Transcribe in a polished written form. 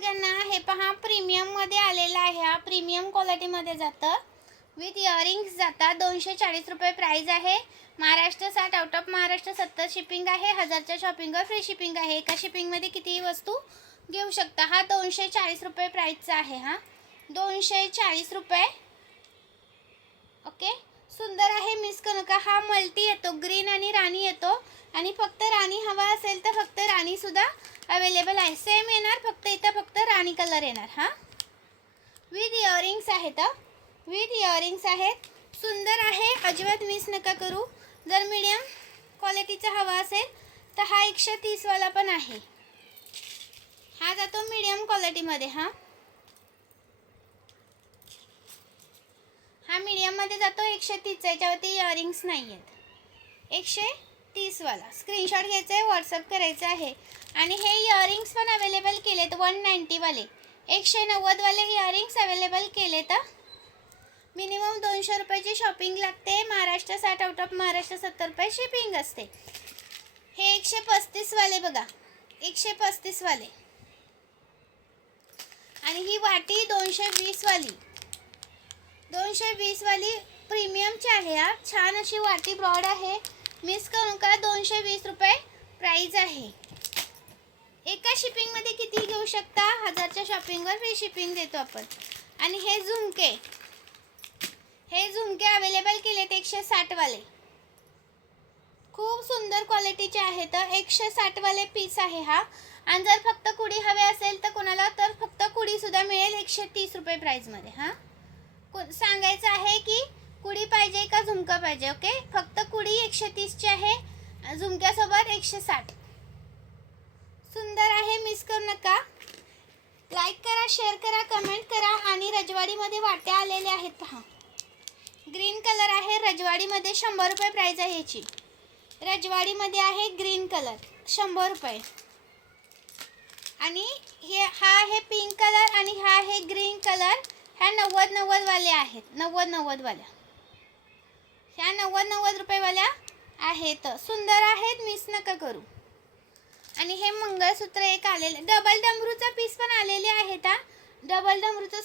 सगळ्यांना हे पहा प्रीमियममध्ये आलेलं आहे. हा प्रीमियम क्वालिटीमध्ये जातं. विथ इयरिंग्स जातात. 240 रुपये प्राईज आहे. Maharashtra 60, out of Maharashtra 70 shipping आहे. 1000च्या शॉपिंगवर फ्री शिपिंग आहे. एका शिपिंगमध्ये कितीही वस्तू घेऊ शकता. हा 240 रुपये प्राईजचा आहे. हा 240 रुपये. ओके, सुंदर आहे, मिस करू नका. हा मल्टी येतो, ग्रीन आणि राणी येतो. आणि फक्त राणी हवा असेल तर फक्त राणी सुद्धा अवेलेबल आहे. सेम येणार, फक्त इथं फक्त राणी कलर येणार. हा विथ इयरिंग्स आहेत. विथ इयरिंग्स आहेत. सुंदर आहे, अजिबात मिस नका करू. जर मीडियम क्वालिटीचा हवा असेल तर हा 130 वाला पण आहे. हा जातो मीडियम क्वालिटीमध्ये. हा मीडियममध्ये जातो. 130. याच्यावरती इयरिंग्स नाही आहेत. 130 वाला स्क्रीनशॉट घ्यायचा आहे, व्हॉट्सअप करायचं आहे. आणि हे इयरिंग्स पण अवेलेबल केलेत 190 वाले. 190 वाले इयरिंग्स अवेलेबल केलेत. मिनिमम 200 रुपयाची शॉपिंग लागते. महाराष्ट्र 60, आउट ऑफ महाराष्ट्र 70 रुपये शिपिंग असते. हे 135 वाले बघा, 135 वाले. आणि ही वाटी 220 वाली, 220 वाली प्रीमियमची आहे. हा छान अशी वाटी ब्रॉड आहे, मिस करू नका. 220 रुपये प्राईज आहे. एका शिपिंगमध्ये किती घेऊ शकता. 1000च्या शॉपिंगवर फ्री शिपिंग देतो आपण. आणि हे झुमके, हे झुमके अवेलेबल केलेत 160 वाले. खूप सुंदर क्वालिटीचे आहेत. 160 वाले पीस आहे हा. आणि जर फक्त कुडी हवे असेल तर कोणाला तर फक्त कुडी सुद्धा मिळेल 130 रुपये प्राईजमध्ये. हा सांगायचं आहे की कुडी पाहिजे का झुमका पाहिजे. ओके, फक्त कुडी 130 ची आहे, झुमक्यासोबत 160. सुंदर आहे, मिस करू नका. लाईक करा, शेअर करा, कमेंट करा. आणि रजवाडीमध्ये वाट्या आलेल्या आहेत पहा. ग्रीन कलर आहे रजवाडीमध्ये. 100 रुपये प्राईज आहे याची. रजवाडीमध्ये आहे ग्रीन कलर, 100 रुपये. आणि हा आहे पिंक कलर आणि हा आहे ग्रीन कलर. ह्या 90 वाल्या आहेत. 90 वाल्या, ह्या 90 रुपयेवाल्या आहेत. सुंदर आहेत, मिस नका करू. आणि हे मंगळसूत्र एक आलेलं, डबल डमरूचा पीस पण आलेले आहेत. डबल डमरूचं